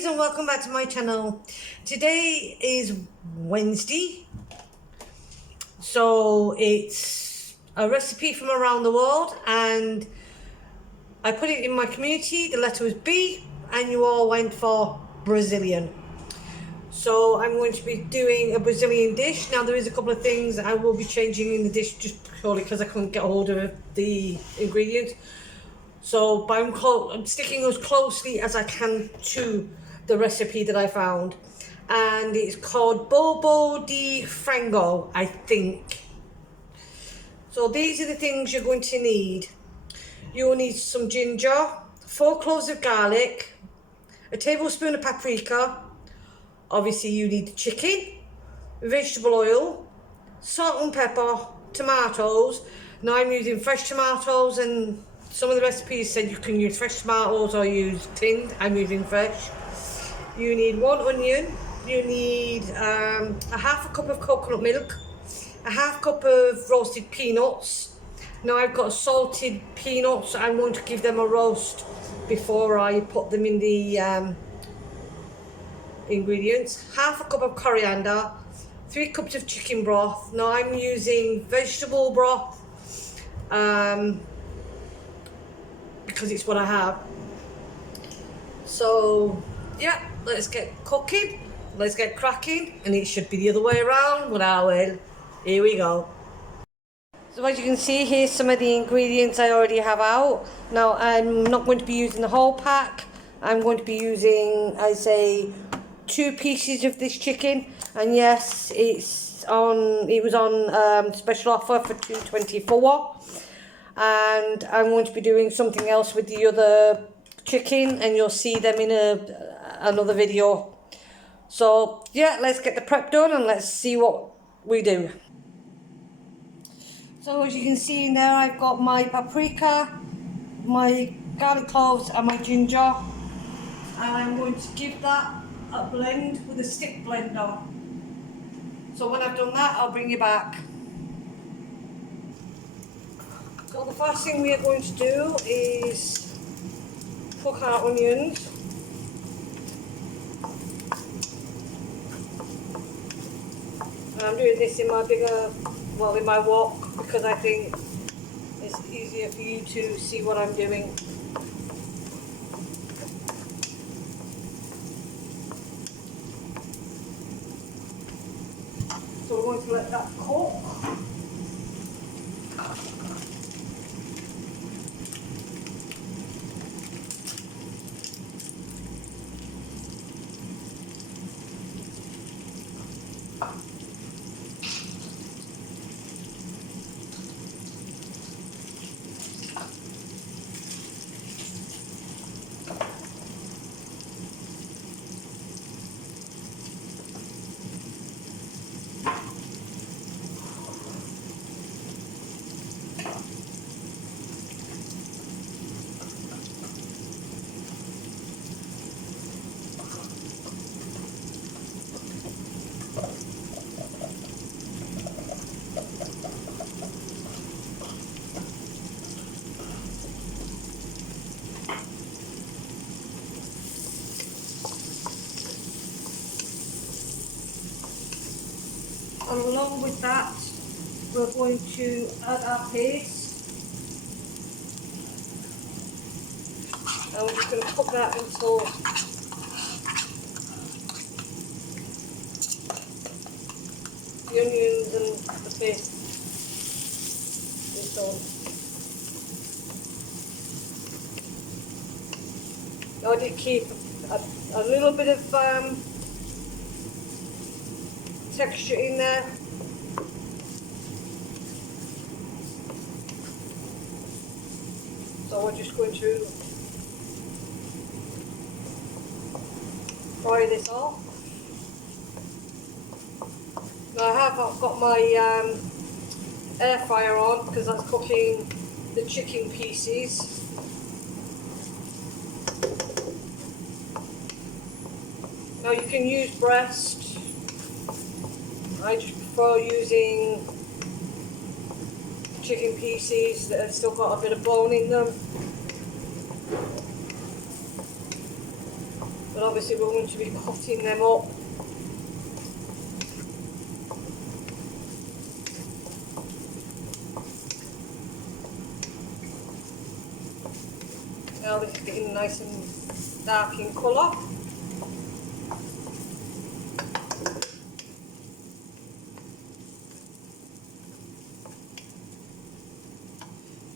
ladies, and welcome back to my channel. Today is Wednesday, so it's a recipe from around the world, and I put it in my community. The letter was B and you all went for Brazilian. So I'm going to be doing a Brazilian dish. Now there is a couple of things I will be changing in the dish just purely because I couldn't get a hold of the ingredients. So but I'm sticking as closely as I can to the recipe that I found, and it's called Bobo de Frango, I think. So these are the things you're going to need. You will need some ginger, 4 cloves of garlic, a tablespoon of paprika, obviously you need the chicken, vegetable oil, salt and pepper, tomatoes. Now I'm using fresh tomatoes, and some of the recipes said you can use fresh tomatoes or use tinned. I'm using fresh. You need 1 onion. You need a half a cup of coconut milk, a half cup of roasted peanuts. Now I've got salted peanuts. I'm going to give them a roast before I put them in the ingredients. Half a cup of coriander, 3 cups of chicken broth. Now I'm using vegetable broth because it's what I have. So yeah, let's get cooking, let's get cracking, and it should be the other way around, but I will. Here we go. So as you can see, here's some of the ingredients I already have out. Now I'm not going to be using the whole pack. I'm going to be using, I say, 2 pieces of this chicken, and yes, it was on special offer for $2.24. And I'm going to be doing something else with the other chicken, and you'll see them in another video. So yeah, let's get the prep done and let's see what we do. So as you can see in there, I've got my paprika, my garlic cloves and my ginger, and I'm going to give that a blend with a stick blender. So when I've done that, I'll bring you back. So the first thing we are going to do is cook our onions. And I'm doing this in my wok, because I think it's easier for you to see what I'm doing. So we're going to let that cook. And along with that, we're going to add our paste, and we're just going to cook that until the onions and the paste is done. Now I did keep a little bit of texture in there. So we're just going to fry this off. Now I've got my air fryer on because that's cooking the chicken pieces. Now you can use breast. I just prefer using chicken pieces that have still got a bit of bone in them. but obviously we're going to be cutting them up. Now this is getting nice and dark in colour.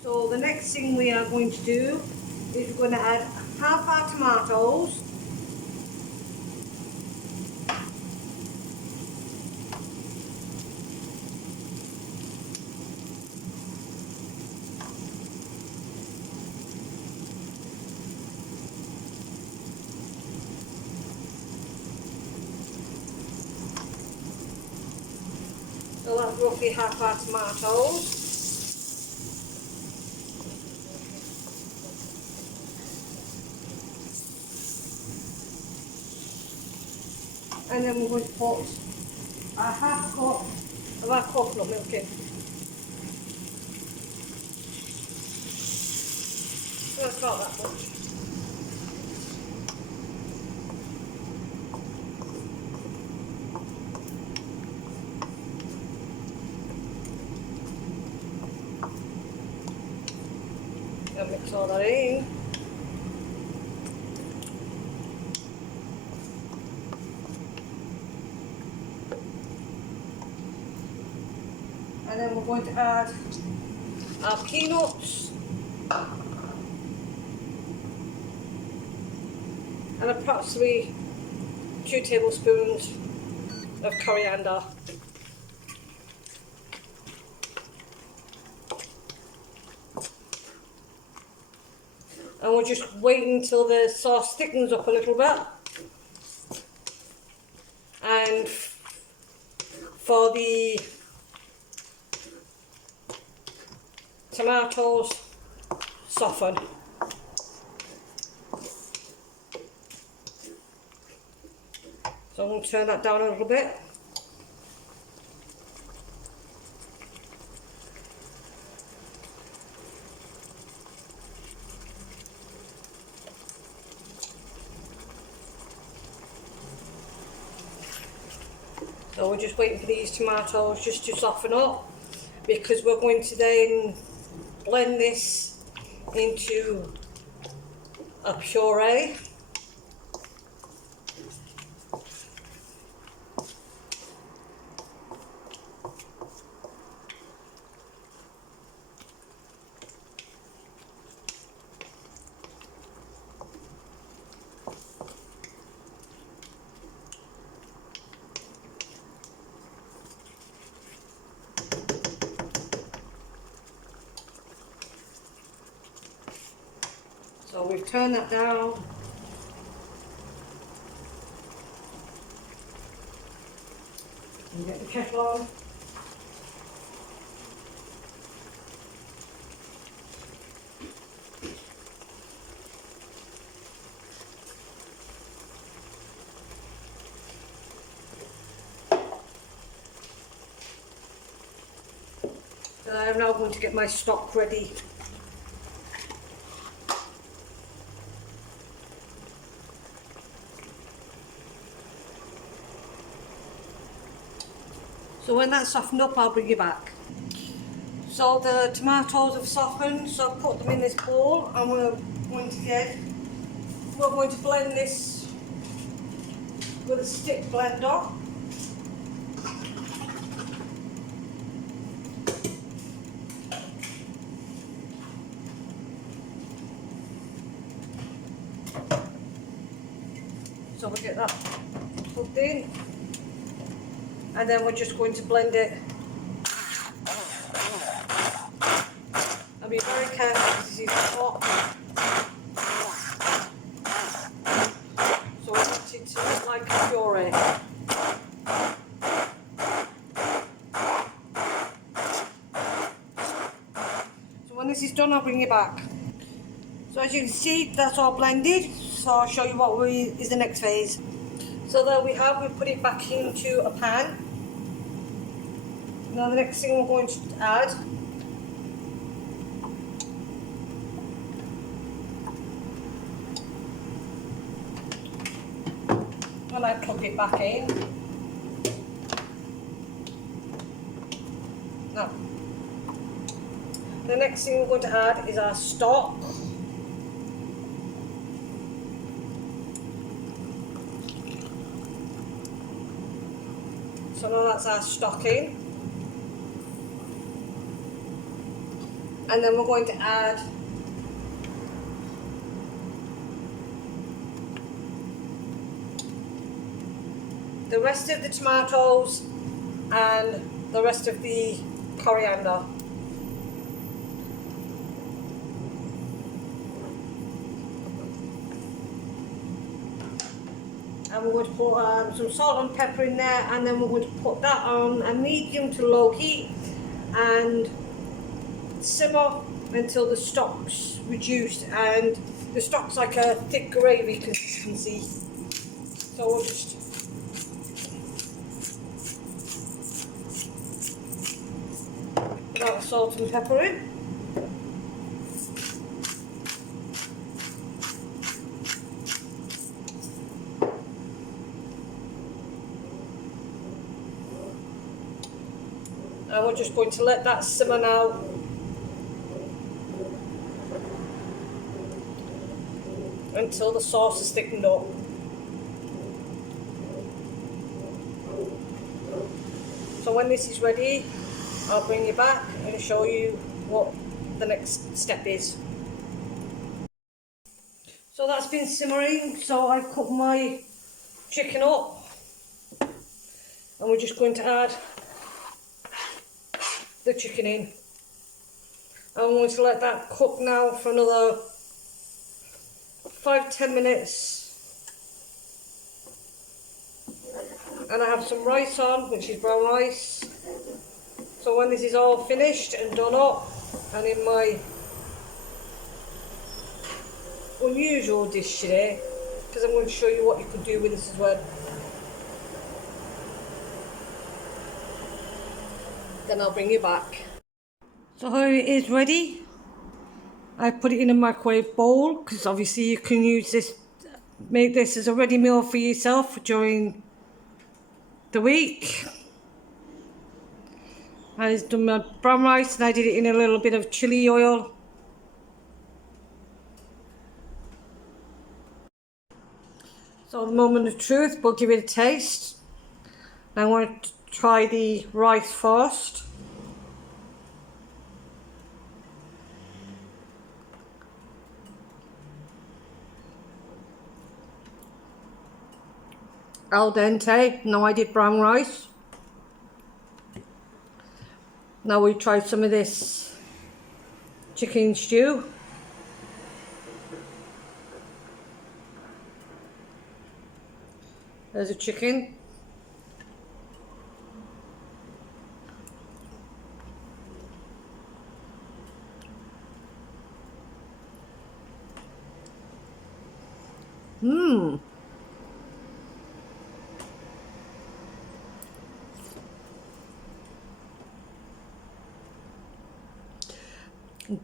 So the next thing we are going to do is we're going to add half our tomatoes. So that's roughly half our tomatoes. And then we're going to put a half cup of our coconut milk in. That's about that much. And mix all that in. And then we're going to add our peanuts and approximately 2 tablespoons of coriander. And we'll just wait until the sauce thickens up a little bit. And for the tomatoes, soften. So I'm going to turn that down a little bit. So we're just waiting for these tomatoes just to soften up, because we're going to then blend this into a puree. So we've turned that down. And get the kettle on. So I'm now going to get my stock ready. So when that's softened up, I'll bring you back. So the tomatoes have softened, so I've put them in this bowl, and we're going to blend this with a stick blender. So we'll get that plugged in, and then we're just going to blend it. And be very careful because this is hot. So we want it to look like a puree. So when this is done, I'll bring it back. So as you can see, that's all blended. So I'll show you what is the next phase. So there we have, we put it back into a pan. Now the next thing we're going to add and I plug it back in. Now, the next thing we're going to add is our stock. So now that's our stock in. And then we're going to add the rest of the tomatoes and the rest of the coriander. And we're going to put some salt and pepper in there, and then we're going to put that on a medium to low heat and simmer until the stock's reduced, and the stock's like a thick gravy consistency. So we'll just put our salt and pepper in. And we're just going to let that simmer now until the sauce is thickened up. So when this is ready, I'll bring you back and show you what the next step is. So that's been simmering, so I've cut my chicken up, and we're just going to add the chicken in. I'm going to let that cook now for another 5-10 minutes, and I have some rice on, which is brown rice. So when this is all finished and done up, and in my unusual dish today, because I'm going to show you what you can do with this as well, then I'll bring you back. So here it is ready. I put it in a microwave bowl, because obviously you can use this, make this as a ready meal for yourself during the week. I've done my brown rice, and I did it in a little bit of chili oil. So the moment of truth, we'll give it a taste. I want to try the rice first. Al dente. No, I did brown rice. Now we try some of this chicken stew. There's a chicken.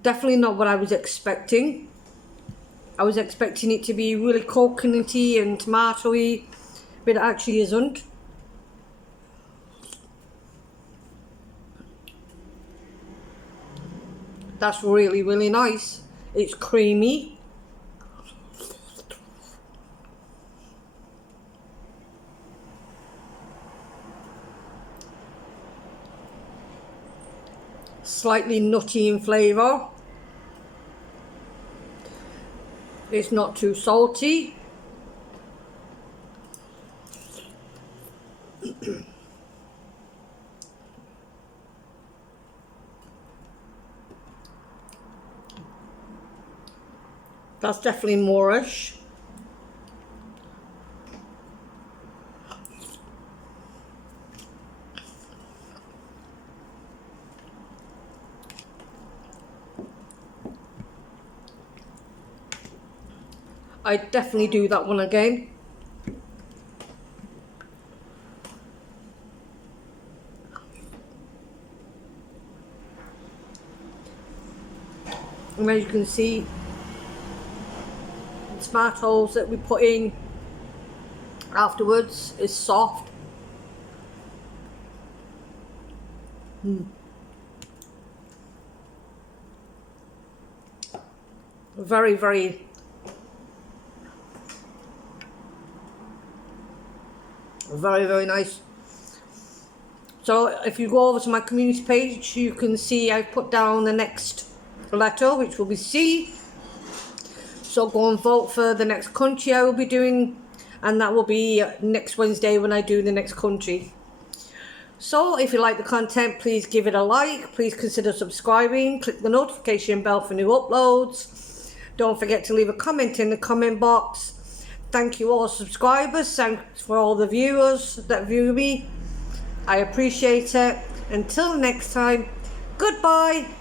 Definitely not what I was expecting. I was expecting it to be really coconutty and tomatoey, but it actually isn't. That's really, really nice. It's creamy. Slightly nutty in flavour. It's not too salty. That's definitely Moorish. I'd definitely do that one again. And as you can see, the tomatoes that we put in afterwards is soft. Very, very very nice. So if you go over to my community page, you can see I've put down the next letter, which will be C. So go and vote for the next country I will be doing, and that will be next Wednesday when I do the next country. So if you like the content, please give it a like, please consider subscribing, click the notification bell for new uploads. Don't forget to leave a comment in the comment box. Thank you all subscribers, thanks for all the viewers that view me. I appreciate it. Until next time, goodbye.